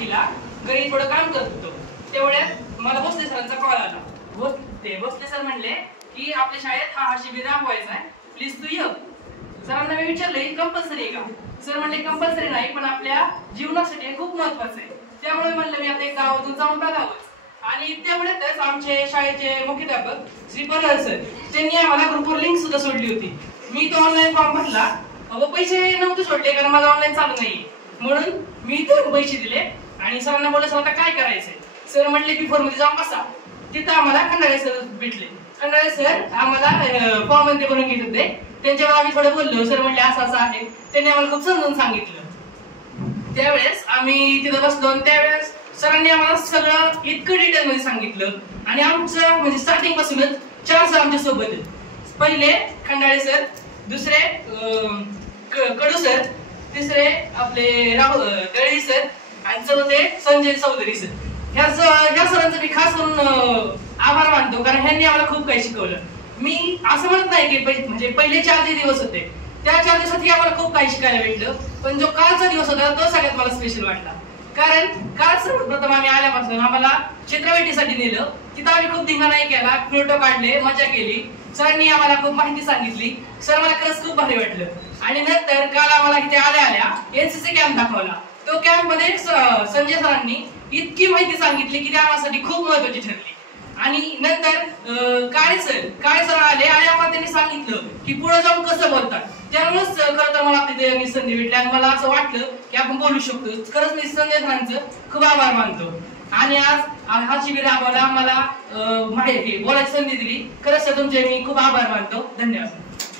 तारखेला घरी थोडं काम करत होतो. तेवढ्यात मला भोसले सरांचा कॉल आला. भोसले सर म्हणले की आपल्या शाळेत हा शिबिर राबवायचा आहे, प्लीज तू ये. सरांना मी विचारले कंपल्सरी आहे का? सर म्हणले कंपल्सरी नाही, पण आपल्या जीवनासाठी हे खूप महत्वाचं आहे. त्यामुळे म्हणलं मी आता एक गावातून जाऊन बघावं. आणि तेवढ्यातच आमचे शाळेचे मुख्याध्यापक श्री पनर सर त्यांनी आम्हाला ग्रुपवर लिंक सुद्धा सोडली होती. मी तो ऑनलाईन फॉर्म भरला. पैसे नव्हते सोडले कारण माझा ऑनलाईन चालू नाही, म्हणून मी तो पैसे दिले आणि सरांना बोलले सर आता काय करायचंय. सर म्हटले की फॉर्म मध्ये जाऊन बसा. तिथं आम्हाला खंडाळे सर भेटले. खंडाळे सर आम्हाला फॉर्म मध्ये भरून घेत होते. त्यांच्यावर आम्ही थोडं बोललो. सर म्हटले असं असं आहे. त्यांनी आम्हाला खूप समजून सांगितलं. त्यावेळेस आम्ही तिथं बसलो आणि त्यावेळेस सरांनी आम्हाला सगळं इतकं डिटेल मध्ये सांगितलं. आणि आमचं म्हणजे स्टार्टिंग पासूनच 4 सर आमच्या सोबत. पहिले खंडाळे सर, दुसरे कडू सर, तिसरे आपले दळवी सर आणि चौथे संजय चौधरी सर. ह्या सरांचं मी खास करून आभार मानतो कारण ह्यांनी आम्हाला खूप काही शिकवलं. मी असं म्हणत नाही की म्हणजे पहिले 4 दिवस होते त्या 4 दिवसात आम्हाला खूप काही शिकायला भेटलं, पण जो कालचा दिवस होता तो सगळ्यात मला स्पेशल वाटला. कारण काल सर्वप्रथम आम्ही आल्यापासून आम्हाला चित्रवेटीसाठी नेलं. तिथं आम्ही खूप धिंगाणा केला, फोटो काढले, मजा केली. सरांनी आम्हाला खूप माहिती सांगितली. सर मला खरंच खूप भारी वाटलं. आणि नंतर काल आम्हाला इथे आल्या एनसीसी कॅम्प दाखवला. तो कॅम्प मध्ये संजय सरांनी इतकी माहिती सांगितली की ती आम्हासाठी खूप महत्वाची ठरली. आणि नंतर काळे सर आले आणि आम्हाला त्यांनी सांगितलं की पुढे जाऊन कसं बोलतात. त्यामुळेच खरं तर मला तिथे संधी भेटली आणि मला असं वाटलं की आपण बोलू शकतो. खरंच मी संजय सरांचं खूप आभार मानतो. आणि आज हा शिबिर राबवला, मला माहिती बोलायची संधी दिली. खरंच तुमचे मी खूप आभार मानतो. धन्यवाद.